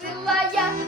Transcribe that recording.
Пила я